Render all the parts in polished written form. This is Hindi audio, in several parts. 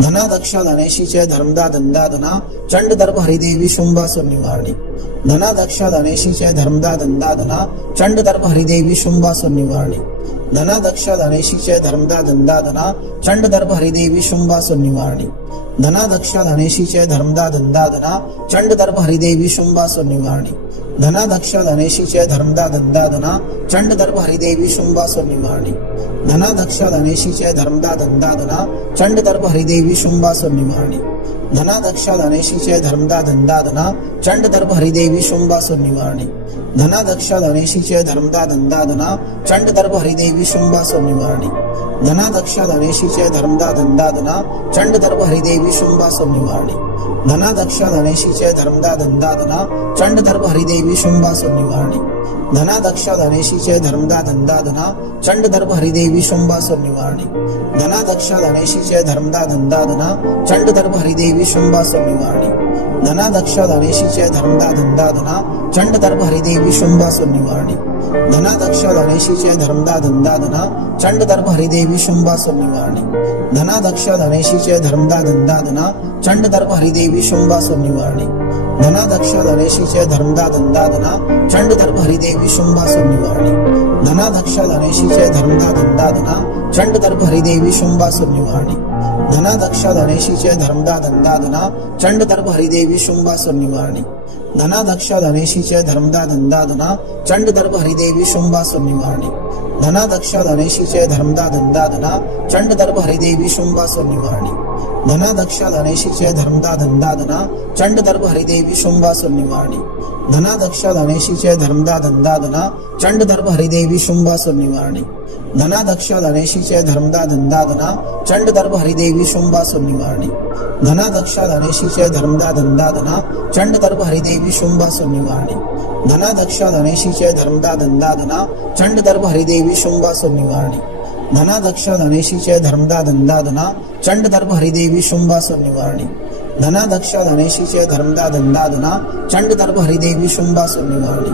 धना दक्ष धनेशीचे धर्मदा दंदादना चंड दर्प हरिदेवी शुंभासुर निवारणी। धना दक्ष धनेशीचे धर्मदा दंदादना चंड दर्प हरिदेवी शुंभासुर निवारणी। धना दक्ष धनेशीचे धर्मदा दंदादना चंड दर्प हरिदेवी शुंभासुर निवारणी। धना दक्ष धनेशीचे धर्मदा दंदादना चंड दर्प हरिदेवी शुंभासुर निवारणी। धना दक्ष धनेशीचे धर्मदा दंदादना चंड दर्प हरिदेवी शुंभासुर निवारणी। धना दक्ष धनेशीचे धर्मदा दंदादना चंड दर्प हरिदेवी शुंभासुर निवारणी। धना दक्ष धनेशीचे धर्मदा दंदादना चंड दर्प हरिदेवी शुंभासुर निवारणी। धना दक्ष धनेशीचे धर्मदा दंदादना चंड दर्प हरिदेवी शुंभासुर निवारणी। धना दक्ष धनेशीचे धर्मदा दंदादना चंड दर्प हरिदेवी शुंभासुर निवारणी। धना दक्ष धनेशीचे धर्मदा दंदादना चंड दर्प हरिदेवी शुंभासुर निवारणी। धना दक्ष धनेशीचे धर्मदा दंदादना चंड दर्प हरिदेवी शुंभासुर निवारणी। धना दक्ष धनेशीचे धर्मदा दंदादना चंड दर्प हरिदेवी शुंभासुर निवारणी। धना दक्ष धनेशीचे धर्मदा दंदादना चंड दर्प हरिदेवी शुंभासुर निवारणी। धना दक्ष धनेशीचे धर्मदा दंदादना चंड दर्प हरिदेवी शुंभासुर निवारणी। धना दक्ष धनेशीचे धर्मदा दंदादना चंड दर्प हरिदेवी शुंभासुर निवारणी। धना दक्ष धनेशीचे धर्मदा दंदादना चंड दर्प हरिदेवी शुंभासुर निवारणी। धना दक्ष धनेशीचे धर्मदा दंदादना चंड दर्प हरिदेवी शुंभासुर निवारणी। धना दक्ष धनेशीचे धर्मदा दंदादना चंड दर्प हरिदेवी शुंभासुर निवारणी। धना दक्ष धनेशीचे धर्मदा दंदादना चंड दर्प हरिदेवी शुंभासुर निवारणी। धना दक्ष धनेशीचे धर्मदा दंदादना चंड दर्प हरिदेवी शुंभासुर निवारणी। धना दक्ष धनेशीचे धर्मदा दंदादना चंड दर्प हरिदेवी शुंभासुर निवारणी। धना दक्ष धनेशीचे धर्मदा दंदादना चंड दर्प हरिदेवी शुंभासुर निवारणी। धना दक्ष धनेशीचे धर्मदा दंदादना चंड दर्प हरिदेवी शुंभासुर निवारणी। धना दक्ष धनेशीचे धर्मदा दंदादना चंड दर्प हरिदेवी शुंभासुर निवारणी। धना दक्ष धनेशीचे धर्मदा दंदादना चंड दर्प हरिदेवी शुंभासुर निवारणी। धना दक्ष धनेशीचे धर्मदा दंदादना चंड दर्प हरिदेवी शुंभासुर निवारणी। धना दक्ष धनेशीचे धर्मदा दंदादना चंड दर्प हरिदेवी शुंभासुर निवारणी। धना दक्ष धनेशीचे धर्मदा दंदादना चंड दर्प हरिदेवी शुंभासुर निवारणी। धना दक्ष धनेशीचे धर्मदा दंदादना चंड दर्प हरिदेवी शुंभासुर निवारणी।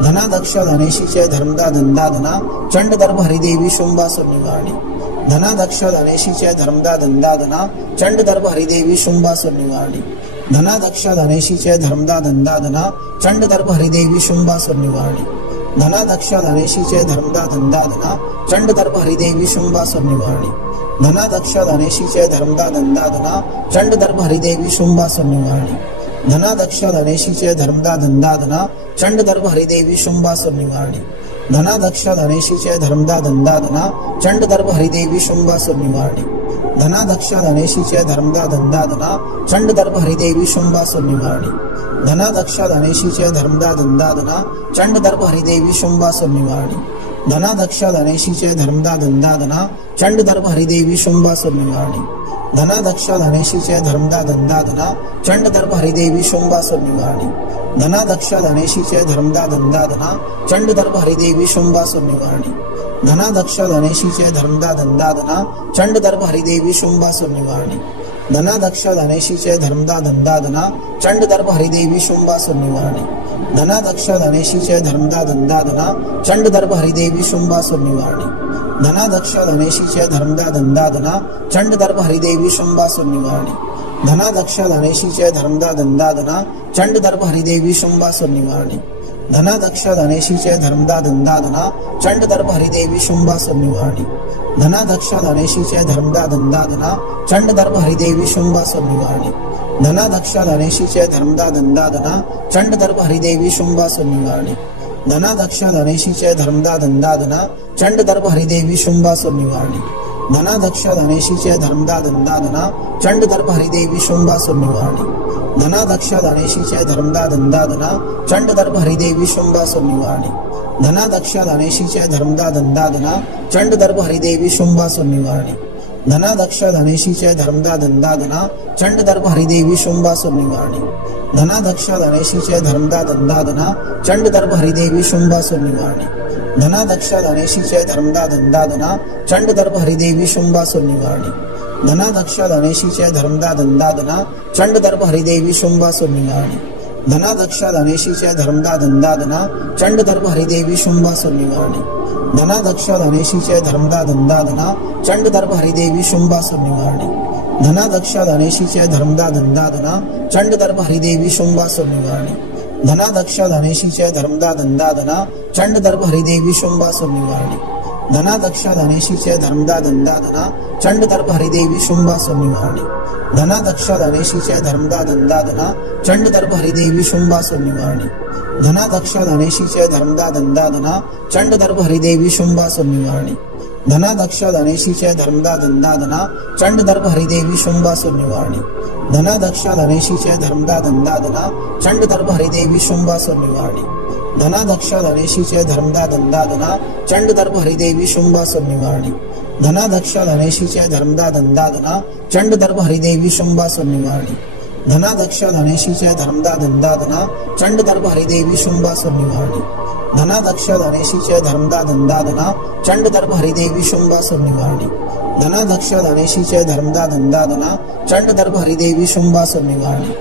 धना दक्ष धनेशीचे धर्मदा दंदादना चंड दर्प हरिदेवी शुंभासुर निवारणी। धना दक्ष धनेशीचे धर्मदा दंदादना चंड दर्प हरिदेवी शुंभासुर निवारणी। धना दक्ष धनेशीचे धर्मदा दंदादना चंड दर्प हरिदेवी शुंभासुर निवारणी। धना दक्ष धनेशीचे धर्मदा दंदादना चंड दर्प हरिदेवी शुंभासुर निवारणी। धना दक्ष धनेशीचे धर्मदा दंदादना चंड दर्प हरिदेवी शुंभासुर निवारणी। धना दक्ष धनेशीचे धर्मदा दंदादना चंड दर्प हरिदेवी शुंभासुर निवारणी। धना दक्ष धनेशीचे धर्मदा दंदादना चंड दर्प हरिदेवी शुंभासुर निवारणी। धना दक्ष धनेशीचे धर्मदा दंदादना चंड दर्प हरिदेवी शुंभासुर निवारणी। धना दक्ष धनेशीचे धर्मदा दंदादना चंड दर्प हरिदेवी शुंभासुर निवारणी। धना दक्ष धनेशीचे धर्मदा दंदादना चंड दर्प हरिदेवी शुंभासुर निवारणी। धना दक्ष धनेशीचे धर्मदा दंदादना चंड दर्प हरिदेवी शुंभासुर निवारणी। धना दक्ष धनेशीचे धर्मदा दंदादना चंड दर्प हरिदेवी शुंभासुर निवारणी। धना दक्ष धनेशीचे धर्मदा दंदादना चंड दर्प हरिदेवी शुंभासुर निवारणी। धना दक्ष धनेशीचे धर्मदा दंदादना चंड दर्प हरिदेवी शुंभासुर निवारणी। धना दक्ष धनेशीचे धर्मदा दंदादना चंड दर्प हरिदेवी शुंभासुर निवारणी। धना दक्ष धनेशीचे धर्मदा दंदादना चंड दर्प हरिदेवी शुंभासुर निवारणी। धना दक्ष धनेशीचे धर्मदा दंदादना चंड दर्प हरिदेवी शुंभासुर निवारणी। धना दक्ष धनेशीचे धर्मदा दंदादना चंड दर्प हरिदेवी शुंभासुर निवारणी। धना दक्ष धनेशीचे धर्मदा दंदादना चंड दर्प हरिदेवी शुंभासुर निवारणी। धना दक्ष धनेशीचे धर्मदा दंदादना चंड दर्प हरिदेवी शुंभासुर निवारणी। धना दक्ष धनेशीचे धर्मदा दंदादना चंड दर्प हरिदेवी शुंभासुर निवारणी। धना दक्ष धनेशीचे धर्मदा दंदादना चंड दर्प हरिदेवी शुंभासुर निवारणी। धना दक्ष धनेशीचे धर्मदा दंदादना चंड दर्प हरिदेवी शुंभासुर निवारणी। धना दक्ष धनेशीचे धर्मदा दंदादना चंड दर्प हरिदेवी शुंभासुर निवारणी। धना दक्ष धनेशीचे धर्मदा दंदादना चंड दर्प हरिदेवी शुंभासुर निवारणी। धना दक्ष धनेशीचे धर्मदा दंदादना चंड दर्प हरिदेवी शुंभासुर निवारणी। धना दक्ष धनेशीचे धर्मदा दंदादना चंड दर्प हरिदेवी शुंभासुर निवारणी। धना दक्ष धनेशीचे धर्मदा दंदादना चंड दर्प हरिदेवी शुंभासुर निवारणी। धनाध्यक्ष धनेशीचे धर्मदा दंदादना चंड दर्भ हरिदेवी शुंभासुर निवारणी धनाध्यक्ष धनेशीचे धर्मदा दंदादना चंड दर्भ हरिदेवी शुंभासुर निवारणी धनाध्यक्ष धनेशीचे धर्मदा दंदादना चंड दर्भ हरिदेवी शुंभासुर निवारणी धनाध्यक्ष धनेशीचे धर्मदा दंदादना चंड दर्भ हरिदेवी शुंभासुर निवारणी धनाध्यक्ष धनेशीचे धर्मदा दंदादना चंड दर्भ हरिदेवी शुंभासुर निवारणी धनाध्यक्ष धनेशीचे धर्मदा दंदादना चंड दर्भ हरिदेवी शुंभासुर निवारणी धनाध्यक्ष धनेशीचे धर्मदा दंदादना चंड दर्भ हरिदेवी शुंभासुर निवारणी धनाध्यक्ष धनेशीचे धर्मदा दंदादना चंड दर्भ हरिदेवी शुंभासुर निवारणी धनाध्यक्ष धनेशीचे धर्मदा दंदादना चंड दर्भ हरिदेवी शुंभासुर निवारणी धनाध्यक्ष धनेशीचे धर्मदा दंदादना चंड दर्भ हरिदेवी शुंभासुर निवारणी धनाध्यक्ष धनेशीचे धर्मदा दंदादना चंड दर्भ हरिदेवी शुंभासुर निवारणी धनाध्यक्ष धनेशीचे धर्मदा दंदादना चंड दर्भ हरिदेवी शुंभासुर निवारणी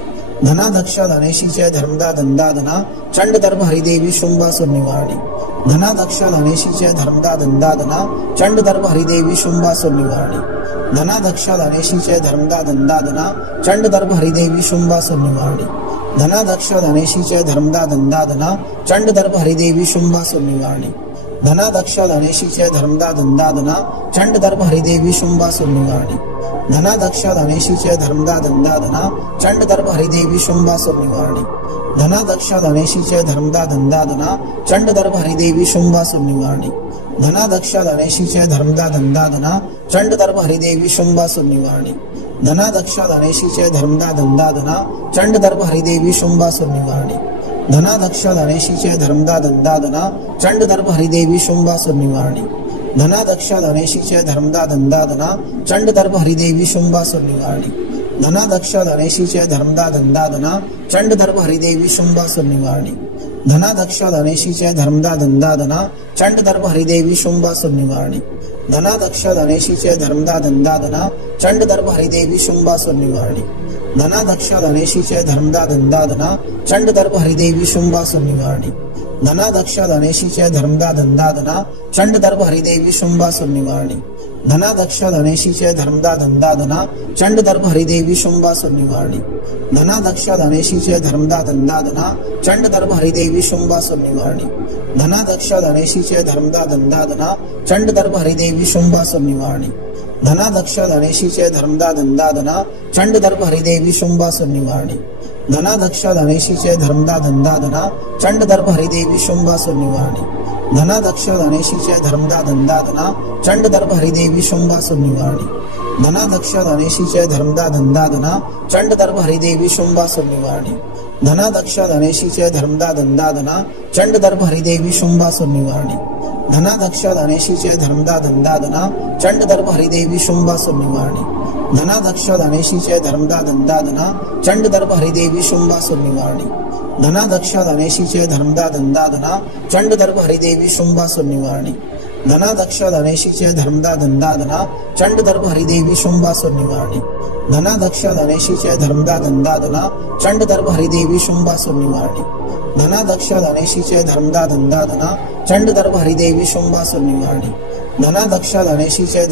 धनाध्यक्ष धनेशीचे धर्मदा दंदादना चंड दर्भ हरिदेवी शुंभासुर निवारणी धनाध्यक्ष धनेशीचे धर्मदा दंदादना चंड दर्भ हरिदेवी शुंभासुर निवारणी धनाध्यक्ष धनेशीचे धर्मदा दंदादना चंड दर्भ हरिदेवी शुंभासुर निवारणी धनाध्यक्ष धनेशीचे धर्मदा दंदादना चंड दर्भ हरिदेवी शुंभासुर निवारणी धनाध्यक्ष धनेशीचे धर्मदा दंदादना चंड दर्भ हरिदेवी शुंभासुर निवारणी धनाध्यक्ष धनेशीचे धर्मदा दंदादना चंड दर्भ हरिदेवी शुंभासुर निवारणी धनाध्यक्ष धनेशीचे धर्मदा दंदादना चंड दर्भ हरिदेवी शुंभासुर निवारणी धनाध्यक्ष धनेशीचे धर्मदा दंदादना चंड दर्भ हरिदेवी शुंभासुर निवारणी धनाध्यक्ष धनेशीचे धर्मदा दंदादना चंड दर्भ हरिदेवी शुंभासुर निवारणी धनाध्यक्ष धनेशीचे धर्मदा दंदादना चंड दर्भ हरिदेवी शुंभासुर निवारणी धनाध्यक्ष धनेशीचे धर्मदा दंदादना चंड दर्भ हरिदेवी शुंभासुर निवारणी धनाध्यक्ष धनेशीचे धर्मदा दंदादना चंड दर्भ हरिदेवी शुंभासुर निवारणी धनाध्यक्ष धनेशीचे धर्मदा दंदादना चंड दर्भ हरिदेवी शुंभासुर निवारणी धनाध्यक्ष धनेशीचे धर्मदा दंदादना चंड दर्भ हरिदेवी शुंभासुर निवारणी धनाध्यक्ष धनेशीचे धर्मदा दंदादना चंड दर्भ हरिदेवी शुंभासुर निवारणी धनाध्यक्ष धनेशीचे धर्मदा दंदादना चंड दर्भ हरिदेवी शुंभासुर निवारणी धनाध्यक्ष धनेशीचे धर्मदा दंदादना चंड दर्भ हरिदेवी शुंभासुर निवारणी धनाध्यक्ष धनेशीचे धर्मदा दंदादना चंड दर्भ हरिदेवी शुंभासुर निवारणी धनाध्यक्ष धनेशीचे धर्मदा दंदादना चंड दर्भ हरिदेवी शुंभासुर निवारणी धनाध्यक्ष धनेशीचे धर्मदा दंदादना चंड दर्भ हरिदेवी शुंभासुर निवारणी धनाध्यक्ष धनेशीचे धर्मदा दंदादना चंड दर्भ हरिदेवी शुंभासुर निवारणी धनाध्यक्ष धनेशीचे धर्मदा दंदादना चंड दर्भ हरिदेवी शुंभासुर निवारणी धनाध्यक्ष धनेशीचे धर्मदा दंदादना चंड दर्भ हरिदेवी शुंभासुर निवारणी धनाध्यक्ष धनेशीचे धर्मदा दंदादना चंड दर्भ हरिदेवी शुंभासुर निवारणी धनाध्यक्ष धनेशीचे धर्मदा दंदादना चंड दर्भ हरिदेवी शुंभासुर निवारणी धनाध्यक्ष धनेशीचे धर्मदा दंदादना चंड दर्भ हरिदेवी शुंभासुर निवारणी धनाध्यक्ष धनेशीचे धर्मदा दंदादना चंड दर्भ हरिदेवी शुंभासुर निवारणी धनाध्यक्ष धनेशीचे धर्मदा दंदादना चंड दर्भ हरिदेवी शुंभासुर निवारणी धनाध्यक्ष धनेशीचे धर्मदा दंदादना चंड दर्भ हरिदेवी शुंभासुर निवारणी धनाध्यक्ष धनेशीचे धर्मदा दंदादना चंड दर्भ हरिदेवी शुंभासुर निवारणी धनाध्यक्ष धनेशीचे